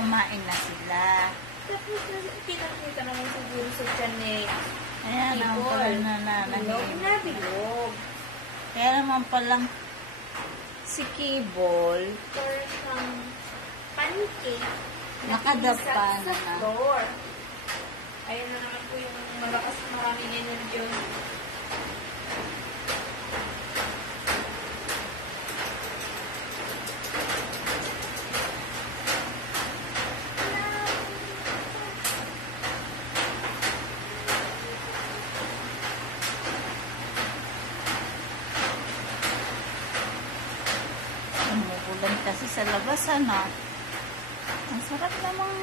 kumain na sila. Kita naman siguro sa tiyan ni Ayan, ang pala bilog na bilog. Kaya naman palang si Kibol, Or pancake. nakadapa Sa na. floor. Ayun na naman po yung malakas maraming energy yun. Umuulan kasi sa labas, ano. Ang sarap namang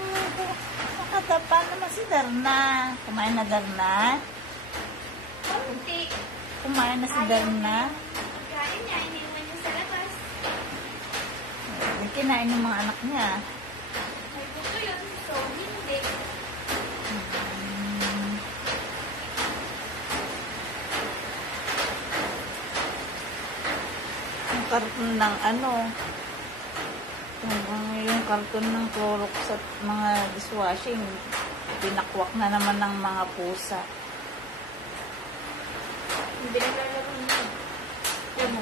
nakadapa naman si Darna. Kumain na Darna? Kunti. Kumain na si Darna? Kaya niya, iniwan niya sa labas. May kinain ng mga anak niya. May gusto yun, so hindi. Yung karton ng ano, yung karton ng Clorox at mga dishwashing, pinakwak na naman ng mga pusa. Hindi na lalaro niya. Yan mo.